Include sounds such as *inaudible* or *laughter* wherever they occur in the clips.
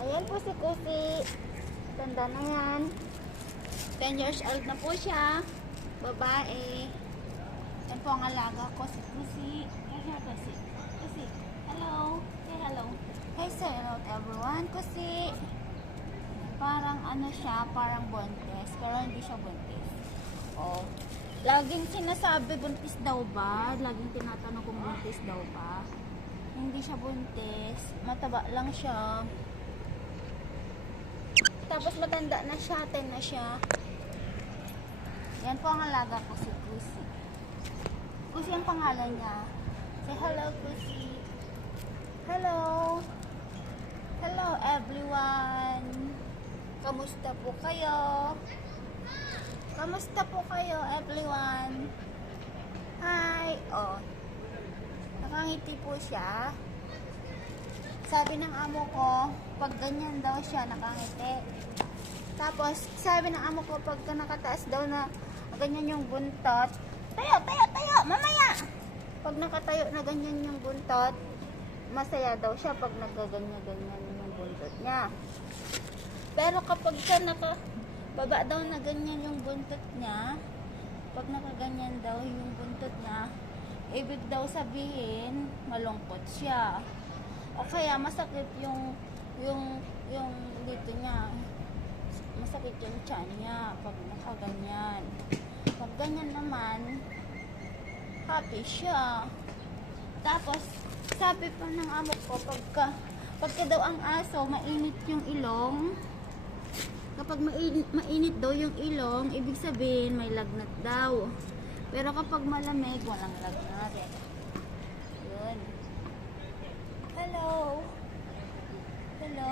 Ayan po si Kusi. Tanda na yan. 10 years old na po siya. Babae. Yan po ang alaga ko, si Kusi. Kaya Kusi. Kusi. Hello. Say hello. Hey, say hello to everyone. Kusi. Parang ano siya, parang buntis. Pero hindi siya buntis. Oh. Laging sinasabi buntis daw ba? Laging tinatanong kung buntis daw ba? Hindi siya buntis. Mataba lang siya. Tapos matanda na siya. 10 na siya. Yan po ang alaga ko si Kusi. Kusi ang pangalan niya. Say hello, Kusi. Hello. Hello, everyone. Kamusta po kayo? Kamusta po kayo, everyone? Hi. Oh, Nakangiti po siya. Sabi ng amo ko, pag ganyan daw siya, nakangiti. Tapos, sabi ng amo ko, pagka nakataas daw na ganyan yung buntot, tayo, tayo, tayo, mamaya! Pag nakatayo na ganyan yung buntot, masaya daw siya pag nagaganyan-ganyan yung buntot niya. Pero kapag siya naka, baba daw na ganyan yung buntot niya, pag nakaganyan daw yung buntot niya, ibig daw sabihin malungkot siya o kaya masakit yung yung yung dito niya. Masakit yung tiyan niya pag nakaganyan. Pag ganyan naman happy siya. Tapos sabi pa ng amo ko pagka pagka daw ang aso mainit yung ilong. Kapag mainit, mainit daw yung ilong ibig sabihin may lagnat daw. Pero kapag malamig, walang lagnat. Yun. Hello. Hello.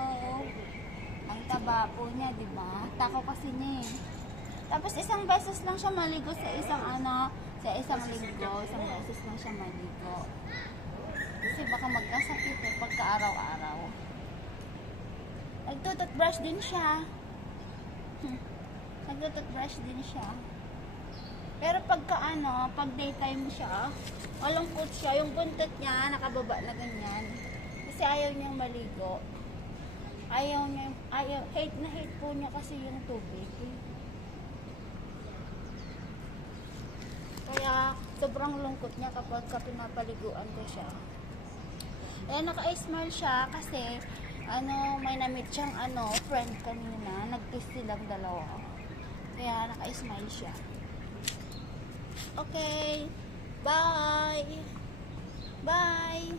Po niya, di ba? Tako kasi niya eh. Tapos isang beses lang siya maligo sa isang ano, sa isang linggo. Isang beses lang siya maligo. Kasi baka magkasakit eh, pagka araw-araw. Nagtututbrush din siya. Hmm. *laughs* Nagtututbrush din siya. Pero pagka ano, pag daytime siya, malungkot siya. Yung buntot niya, nakababa na ganyan. Kasi ayaw niyang maligo. Ayaw niya, ayaw, hate na hate po niya kasi yung tubig. Kaya, sobrang lungkot niya kapag ka pinapaliguan ko siya. Kaya naka-smile siya kasi, ano, may na-meet siyang, ano, friend kanina. Nag-kiss silang dalawa. Kaya naka-smile siya. Okay. Bye. Bye.